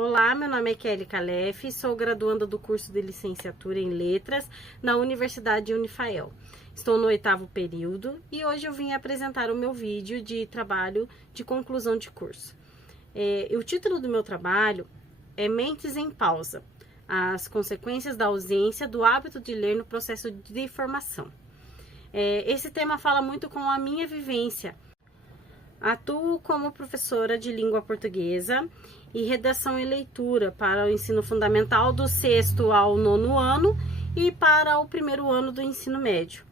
Olá, meu nome é Kelly Calef, sou graduanda do curso de licenciatura em Letras na Universidade Unifael. Estou no 8º período e hoje eu vim apresentar o meu vídeo de trabalho de conclusão de curso. O título do meu trabalho é Mentes em Pausa, as consequências da ausência do hábito de ler no processo de formação. Esse tema fala muito com a minha vivência. Atuo como professora de língua portuguesa e redação e leitura para o ensino fundamental do 6º ao 9º ano e para o 1º ano do ensino médio.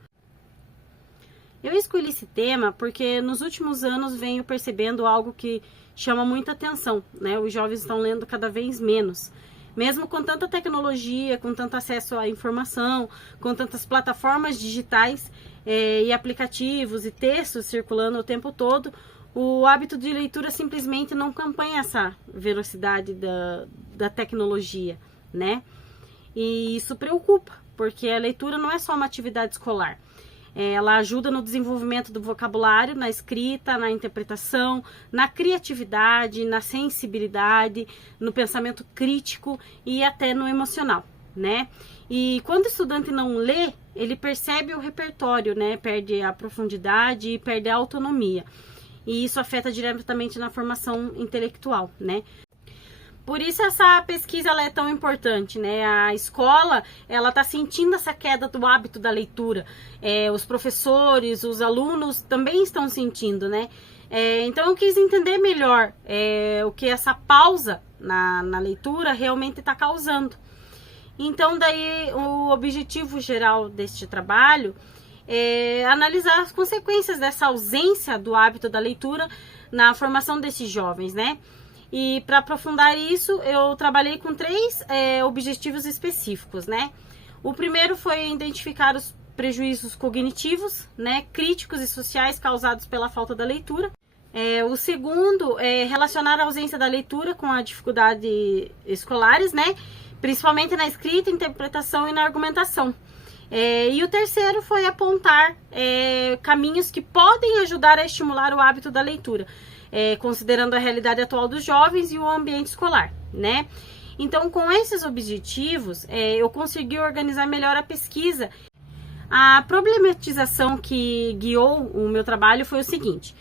Eu escolhi esse tema porque nos últimos anos venho percebendo algo que chama muita atenção, né? Os jovens estão lendo cada vez menos. Mesmo com tanta tecnologia, com tanto acesso à informação, com tantas plataformas digitais e aplicativos e textos circulando o tempo todo, o hábito de leitura simplesmente não acompanha essa velocidade da tecnologia, né? E isso preocupa, porque a leitura não é só uma atividade escolar. Ela ajuda no desenvolvimento do vocabulário, na escrita, na interpretação, na criatividade, na sensibilidade, no pensamento crítico e até no emocional, né? E quando o estudante não lê, ele percebe o repertório, né? Perde a profundidade e perde a autonomia. E isso afeta diretamente na formação intelectual, né? Por isso essa pesquisa ela é tão importante, né? A escola, ela tá sentindo essa queda do hábito da leitura. Os professores, os alunos também estão sentindo, né? Então eu quis entender melhor o que essa pausa na leitura realmente está causando. Então daí o objetivo geral deste trabalho analisar as consequências dessa ausência do hábito da leitura na formação desses jovens, né? E para aprofundar isso, eu trabalhei com 3 objetivos específicos, né? O primeiro foi identificar os prejuízos cognitivos, né, críticos e sociais causados pela falta da leitura. O segundo é relacionar a ausência da leitura com a dificuldade escolares, né? Principalmente na escrita, interpretação e na argumentação. E o terceiro foi apontar caminhos que podem ajudar a estimular o hábito da leitura, considerando a realidade atual dos jovens e o ambiente escolar, né? Então, com esses objetivos, eu consegui organizar melhor a pesquisa. A problematização que guiou o meu trabalho foi o seguinte: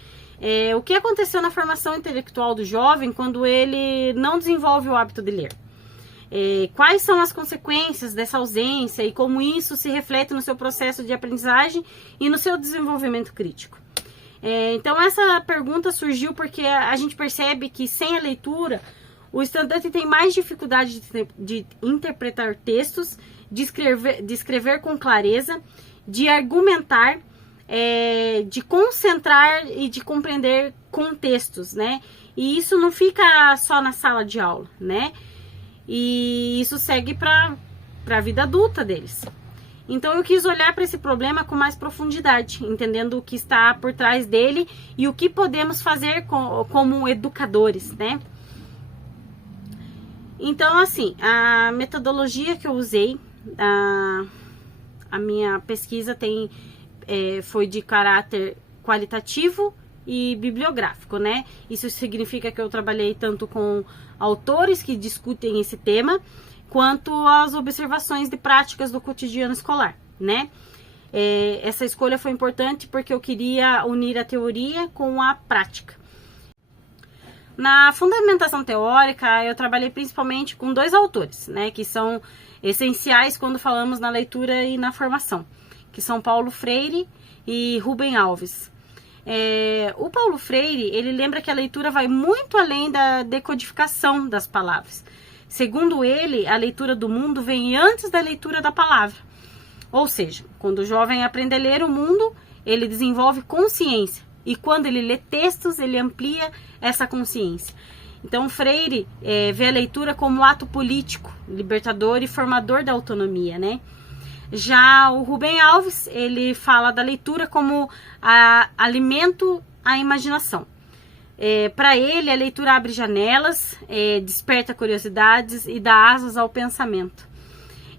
o que aconteceu na formação intelectual do jovem quando ele não desenvolve o hábito de ler? Quais são as consequências dessa ausência e como isso se reflete no seu processo de aprendizagem e no seu desenvolvimento crítico. Então essa pergunta surgiu porque a gente percebe que sem a leitura o estudante tem mais dificuldade de interpretar textos, de escrever com clareza, de argumentar, de concentrar e de compreender contextos, né? E isso não fica só na sala de aula, né? E isso segue para a vida adulta deles. Então eu quis olhar para esse problema com mais profundidade, entendendo o que está por trás dele e o que podemos fazer como educadores, né? Então, assim, a metodologia que eu usei, a minha pesquisa foi de caráter qualitativo e bibliográfico, né? Isso significa que eu trabalhei tanto com autores que discutem esse tema, quanto as observações de práticas do cotidiano escolar, né? Essa escolha foi importante porque eu queria unir a teoria com a prática. Na fundamentação teórica, eu trabalhei principalmente com 2 autores, né? Que são essenciais quando falamos na leitura e na formação, que são Paulo Freire e Rubem Alves. O Paulo Freire, ele lembra que a leitura vai muito além da decodificação das palavras. Segundo ele, a leitura do mundo vem antes da leitura da palavra. Ou seja, quando o jovem aprende a ler o mundo, ele desenvolve consciência. E quando ele lê textos, ele amplia essa consciência. Então, Freire vê a leitura como ato político, libertador e formador da autonomia, né? Já o Rubem Alves, ele fala da leitura como alimento à imaginação. Para ele, a leitura abre janelas, desperta curiosidades e dá asas ao pensamento.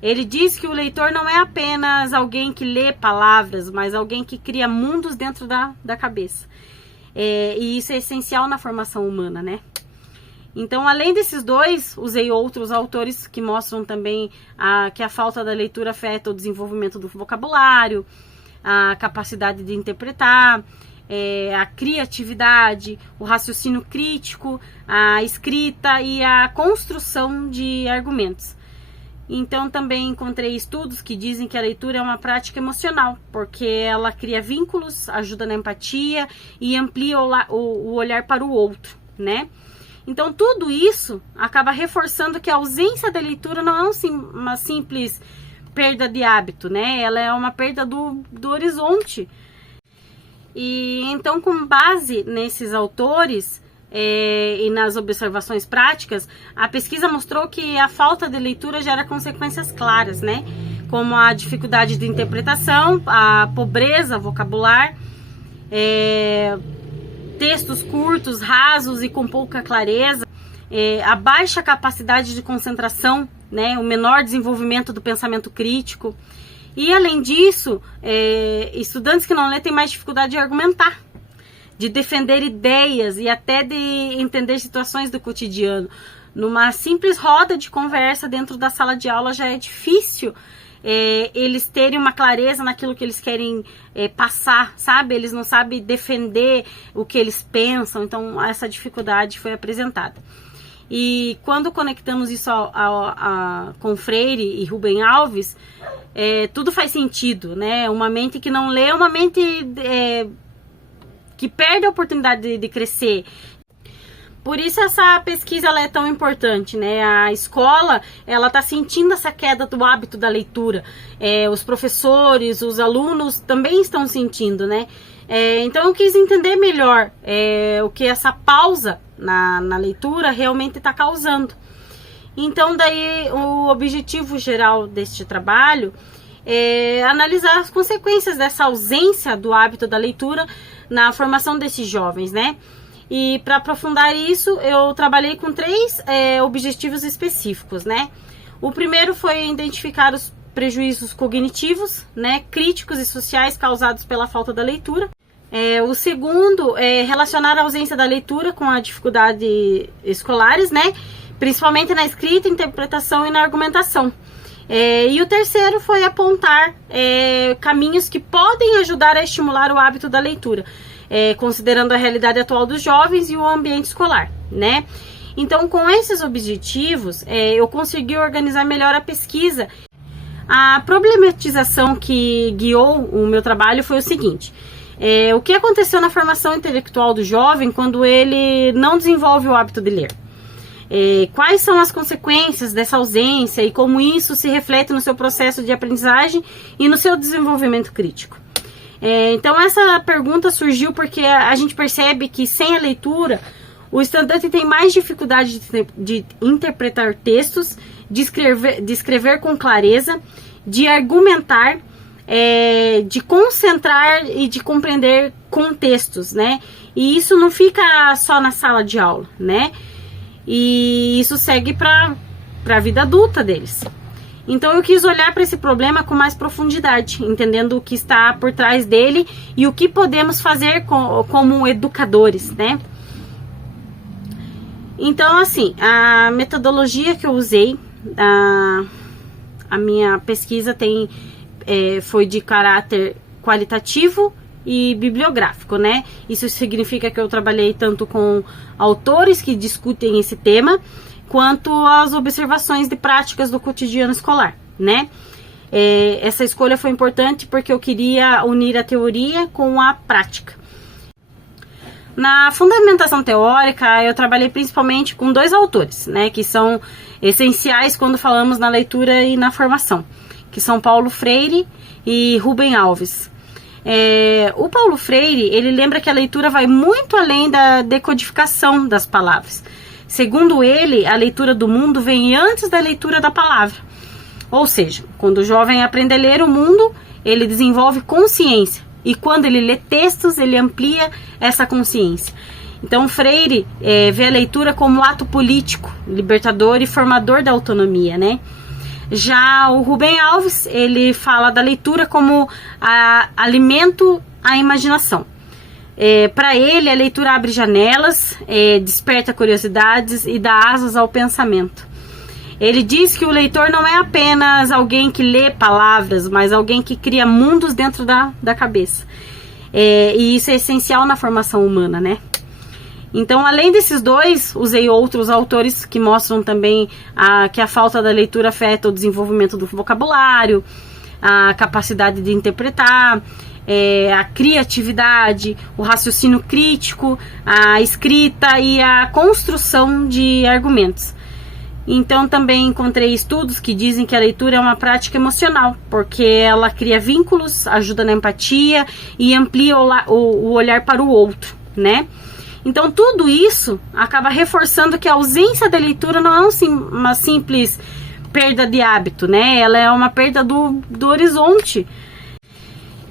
Ele diz que o leitor não é apenas alguém que lê palavras, mas alguém que cria mundos dentro da cabeça. E isso é essencial na formação humana, né? Então, além desses dois, usei outros autores que mostram também que a falta da leitura afeta o desenvolvimento do vocabulário, a capacidade de interpretar, a criatividade, o raciocínio crítico, a escrita e a construção de argumentos. Então, também encontrei estudos que dizem que a leitura é uma prática emocional, porque ela cria vínculos, ajuda na empatia e amplia o olhar para o outro, né? Então, tudo isso acaba reforçando que a ausência da leitura não é uma simples perda de hábito, né? Ela é uma perda do horizonte. E então, com base nesses autores e nas observações práticas, a pesquisa mostrou que a falta de leitura gera consequências claras, né? Como a dificuldade de interpretação, a pobreza vocabular, textos curtos, rasos e com pouca clareza, a baixa capacidade de concentração, né, o menor desenvolvimento do pensamento crítico. E além disso, estudantes que não lêem têm mais dificuldade de argumentar, de defender ideias e até de entender situações do cotidiano. Numa simples roda de conversa dentro da sala de aula já é difícil eles terem uma clareza naquilo que eles querem passar, sabe? Eles não sabem defender o que eles pensam, então essa dificuldade foi apresentada. E quando conectamos isso com Freire e Rubem Alves, tudo faz sentido, né? Uma mente que não lê é uma mente que perde a oportunidade de crescer. Por isso essa pesquisa ela é tão importante, né? A escola, ela está sentindo essa queda do hábito da leitura. Os professores, os alunos também estão sentindo, né? Então eu quis entender melhor o que essa pausa na leitura realmente está causando. Então daí o objetivo geral deste trabalho é analisar as consequências dessa ausência do hábito da leitura na formação desses jovens, né? E para aprofundar isso, eu trabalhei com 3 objetivos específicos, né? O primeiro foi identificar os prejuízos cognitivos, né, críticos e sociais causados pela falta da leitura. O segundo é relacionar a ausência da leitura com a dificuldade escolares, né, principalmente na escrita, interpretação e na argumentação. E o terceiro foi apontar caminhos que podem ajudar a estimular o hábito da leitura, considerando a realidade atual dos jovens e o ambiente escolar, né? Então, com esses objetivos, eu consegui organizar melhor a pesquisa. A problematização que guiou o meu trabalho foi o seguinte: o que aconteceu na formação intelectual do jovem quando ele não desenvolve o hábito de ler? Quais são as consequências dessa ausência e como isso se reflete no seu processo de aprendizagem e no seu desenvolvimento crítico? Então essa pergunta surgiu porque a gente percebe que sem a leitura o estudante tem mais dificuldade de interpretar textos, de escrever com clareza, de argumentar, de concentrar e de compreender contextos, né? E isso não fica só na sala de aula, né? E isso segue para a vida adulta deles. Então eu quis olhar para esse problema com mais profundidade, entendendo o que está por trás dele e o que podemos fazer como educadores, né? Então, assim, a metodologia que eu usei, a minha pesquisa foi de caráter qualitativo e bibliográfico, né? Isso significa que eu trabalhei tanto com autores que discutem esse tema, quanto as observações de práticas do cotidiano escolar, né? Essa escolha foi importante porque eu queria unir a teoria com a prática. Na fundamentação teórica, eu trabalhei principalmente com 2 autores, né, que são essenciais quando falamos na leitura e na formação, que são Paulo Freire e Rubem Alves. O Paulo Freire, ele lembra que a leitura vai muito além da decodificação das palavras. Segundo ele, a leitura do mundo vem antes da leitura da palavra. Ou seja, quando o jovem aprende a ler o mundo, ele desenvolve consciência. E quando ele lê textos, ele amplia essa consciência. Então, Freire vê a leitura como ato político, libertador e formador da autonomia, né? Já o Rubem Alves, ele fala da leitura como alimento à imaginação. Para ele, a leitura abre janelas, desperta curiosidades e dá asas ao pensamento. Ele diz que o leitor não é apenas alguém que lê palavras, mas alguém que cria mundos dentro da cabeça. E isso é essencial na formação humana, né? Então, além desses dois, usei outros autores que mostram também que a falta da leitura afeta o desenvolvimento do vocabulário, a capacidade de interpretar, a criatividade, o raciocínio crítico, a escrita e a construção de argumentos. Então também encontrei estudos que dizem que a leitura é uma prática emocional, porque ela cria vínculos, ajuda na empatia e amplia o olhar para o outro, né? Então tudo isso acaba reforçando que a ausência da leitura não é uma simples perda de hábito, né? Ela é uma perda do horizonte.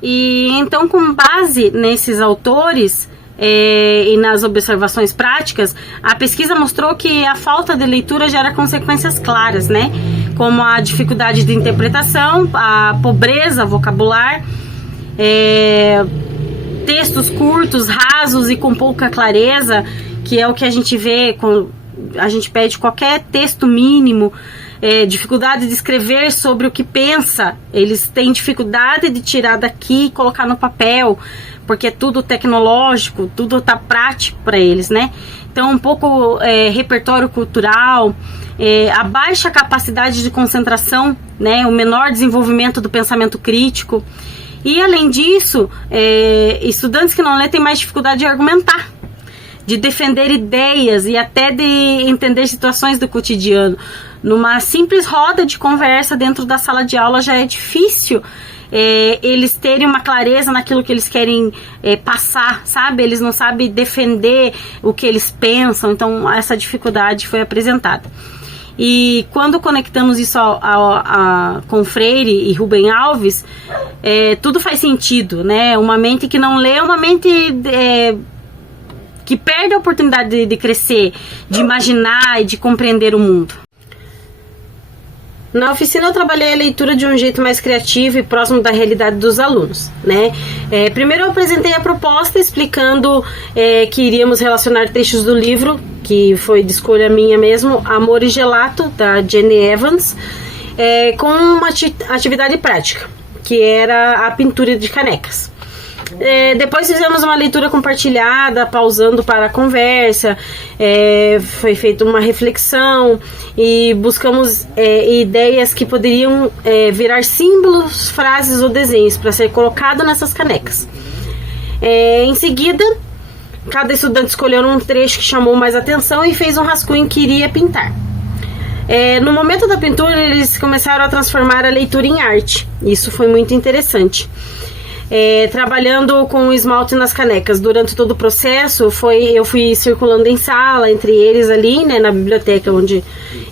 E então, com base nesses autores e nas observações práticas, a pesquisa mostrou que a falta de leitura gera consequências claras, né? Como a dificuldade de interpretação, a pobreza vocabular, textos curtos, rasos e com pouca clareza, que é o que a gente vê quando a gente pede qualquer texto mínimo. Dificuldade de escrever sobre o que pensa, eles têm dificuldade de tirar daqui e colocar no papel, porque é tudo tecnológico, tudo tá prático para eles, né? Então, um pouco repertório cultural, a baixa capacidade de concentração, né? O menor desenvolvimento do pensamento crítico. E, além disso, estudantes que não lêem têm mais dificuldade de argumentar, de defender ideias e até de entender situações do cotidiano. Numa simples roda de conversa dentro da sala de aula já é difícil eles terem uma clareza naquilo que eles querem passar, sabe? Eles não sabem defender o que eles pensam, então essa dificuldade foi apresentada. E quando conectamos isso com Freire e Rubem Alves, tudo faz sentido, né? Uma mente que não lê é uma mente que perde a oportunidade de crescer, de imaginar e de compreender o mundo. Na oficina eu trabalhei a leitura de um jeito mais criativo e próximo da realidade dos alunos, né? Primeiro eu apresentei a proposta explicando que iríamos relacionar trechos do livro, que foi de escolha minha mesmo, Amor e Gelato, da Jenny Evans, com uma atividade prática, que era a pintura de canecas. Depois fizemos uma leitura compartilhada, pausando para a conversa, foi feita uma reflexão e buscamos ideias que poderiam virar símbolos, frases ou desenhos para ser colocado nessas canecas. Em seguida, cada estudante escolheu um trecho que chamou mais atenção e fez um rascunho que iria pintar. No momento da pintura, eles começaram a transformar a leitura em arte. Isso foi muito interessante. Trabalhando com o esmalte nas canecas. Durante todo o processo, eu fui circulando em sala, entre eles ali, né, na biblioteca, onde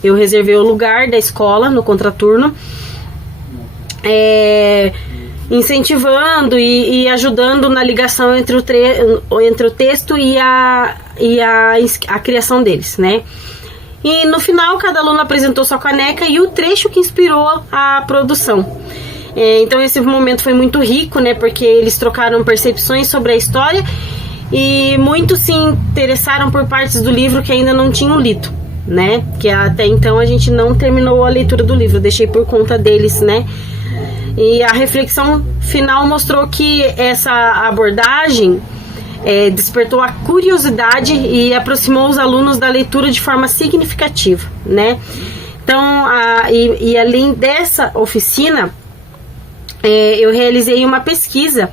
eu reservei o lugar da escola, no contraturno, incentivando e ajudando na ligação entre o texto e a criação deles, né? E no final, cada aluno apresentou sua caneca e o trecho que inspirou a produção. Então esse momento foi muito rico, né, porque eles trocaram percepções sobre a história e muitos se interessaram por partes do livro que ainda não tinham lido, né, que até então a gente não terminou a leitura do livro, deixei por conta deles, né. E a reflexão final mostrou que essa abordagem despertou a curiosidade e aproximou os alunos da leitura de forma significativa, né. Então, além dessa oficina, eu realizei uma pesquisa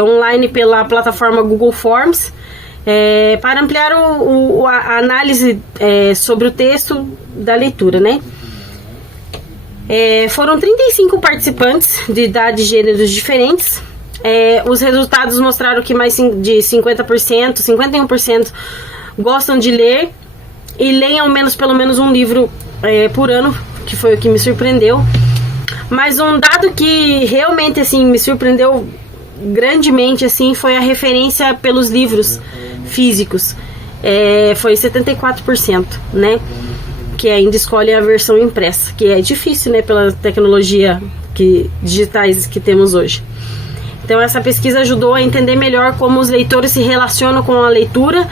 online pela plataforma Google Forms para ampliar a análise sobre o texto da leitura, né? Foram 35 participantes de idades e gêneros diferentes. Os resultados mostraram que mais de 50%, 51% gostam de ler e leem ao menos pelo menos um livro por ano, que foi o que me surpreendeu. Mas um dado que realmente assim me surpreendeu grandemente assim foi a referência pelos livros físicos. Foi 74%, né? Que ainda escolhe a versão impressa, que é difícil, né, pela tecnologia digitais que temos hoje. Então essa pesquisa ajudou a entender melhor como os leitores se relacionam com a leitura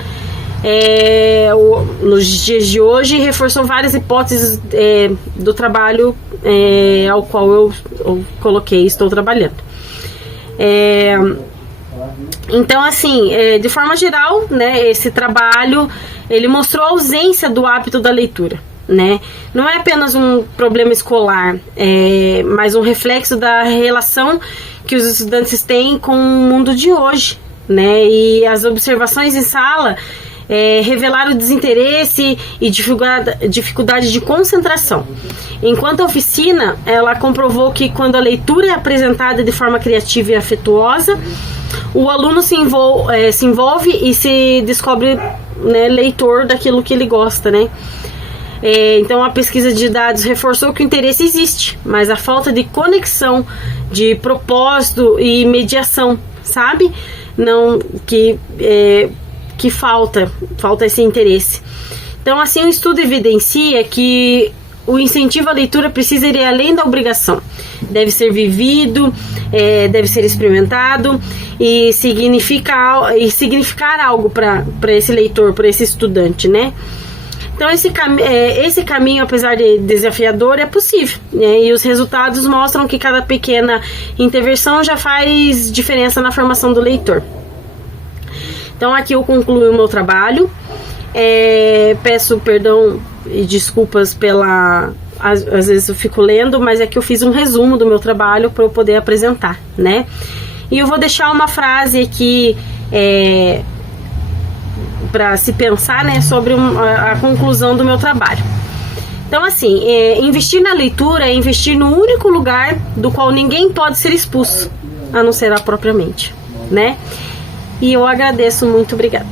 nos dias de hoje, e reforçou várias hipóteses do trabalho ao qual eu coloquei, estou trabalhando. Então, assim, de forma geral, né, esse trabalho ele mostrou a ausência do hábito da leitura, né? Não é apenas um problema escolar, mas um reflexo da relação que os estudantes têm com o mundo de hoje, né? E as observações em sala revelaram desinteresse e dificuldade de concentração. Enquanto a oficina, ela comprovou que quando a leitura é apresentada de forma criativa e afetuosa, o aluno se envolve e se descobre, né, leitor daquilo que ele gosta, né? Então a pesquisa de dados reforçou que o interesse existe, mas a falta de conexão, de propósito e mediação, sabe? Não, que falta esse interesse. Então, assim, o estudo evidencia que o incentivo à leitura precisa ir além da obrigação. Deve ser vivido, deve ser experimentado e significar algo para esse leitor, para esse estudante, né? Então, esse caminho, apesar de desafiador, é possível, né? E os resultados mostram que cada pequena intervenção já faz diferença na formação do leitor. Então aqui eu concluo o meu trabalho, peço perdão e desculpas às vezes eu fico lendo, mas é que eu fiz um resumo do meu trabalho para eu poder apresentar, né? E eu vou deixar uma frase aqui para se pensar, né, sobre a conclusão do meu trabalho. Então, assim, investir na leitura é investir no único lugar do qual ninguém pode ser expulso, a não ser a própria mente, né? E eu agradeço, muito obrigada.